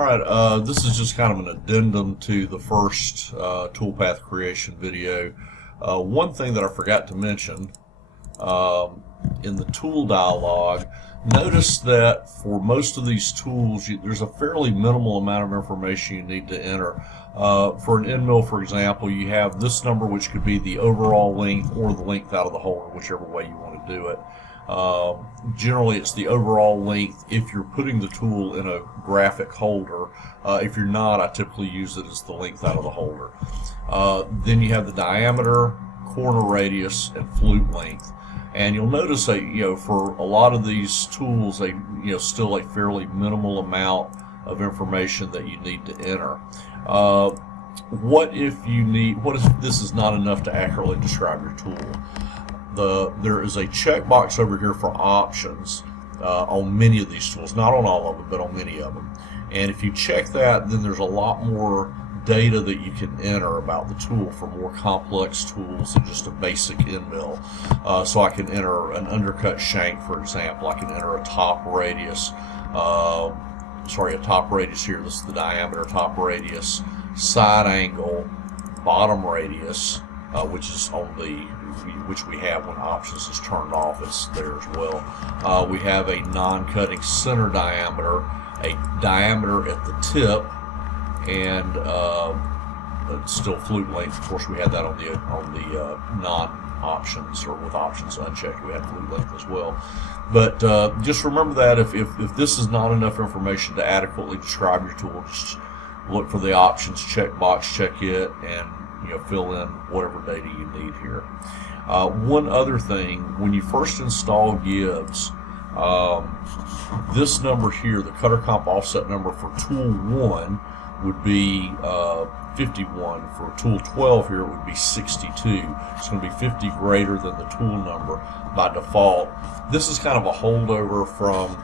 Alright, this is just kind of an addendum to the first toolpath creation video. One thing that I forgot to mention in the tool dialog, notice that for most of these tools there's a fairly minimal amount of information you need to enter. For an end mill, for example, you have this number, which could be the overall length or the length out of the holder, whichever way you want to do it. Generally it's the overall length if you're putting the tool in a graphic holder. If you're not, I typically use it as the length out of the holder. Then you have the diameter, corner radius, and flute length. And you'll notice that, for a lot of these tools, they, still a fairly minimal amount of information that you need to enter. What if this is not enough to accurately describe your tool? There is a checkbox over here for options on many of these tools, not on all of them, but on many of them. And if you check that, then there's a lot more data that you can enter about the tool for more complex tools than just a basic end mill. So I can enter an undercut shank, for example. I can enter a top radius. A top radius here. This is the diameter, top radius, side angle, bottom radius, which we have when options is turned off. It's there as well. We have a non-cutting center diameter, a diameter at the tip, and still flute length. Of course, we had that on the non-options, or with options unchecked, we had flute length as well. But just remember that if this is not enough information to adequately describe your tool, just look for the options checkbox, check it, and fill in whatever data you need here. One other thing, when you first install Gibbs, this number here, the cutter comp offset number for tool 1 would be 51. For tool 12 here, it would be 62. It's going to be 50 greater than the tool number by default. This is kind of a holdover from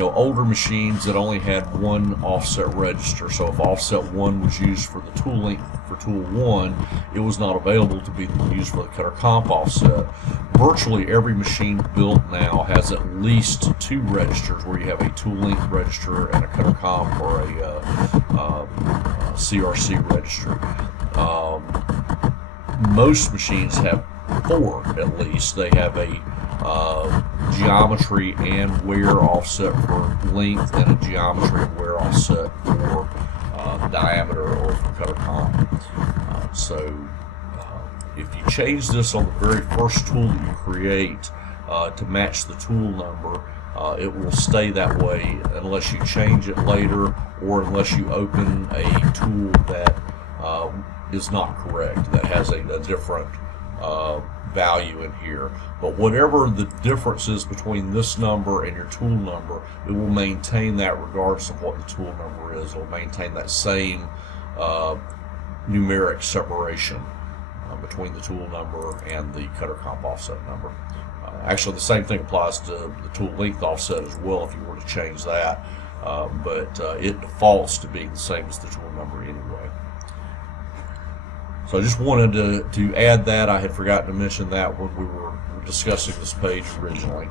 older machines that only had one offset register. So if offset 1 was used for the tool length for tool 1, it was not available to be used for the cutter comp offset. Virtually every machine built now has at least 2 registers, where you have a tool length register and a cutter comp or a CRC register. Most machines have 4 at least. They have a geometry and wear offset for length, and a geometry and wear offset for diameter or for cutter comp. If you change this on the very first tool that you create to match the tool number, it will stay that way unless you change it later, or unless you open a tool that is not correct, that has a different value in here. But whatever the difference is between this number and your tool number, it will maintain that regardless of what the tool number is. It will maintain that same numeric separation between the tool number and the cutter comp offset number. Actually, the same thing applies to the tool length offset as well if you were to change that, but it defaults to being the same as the tool number anyway. So I just wanted to add that. I had forgotten to mention that when we were discussing this page originally.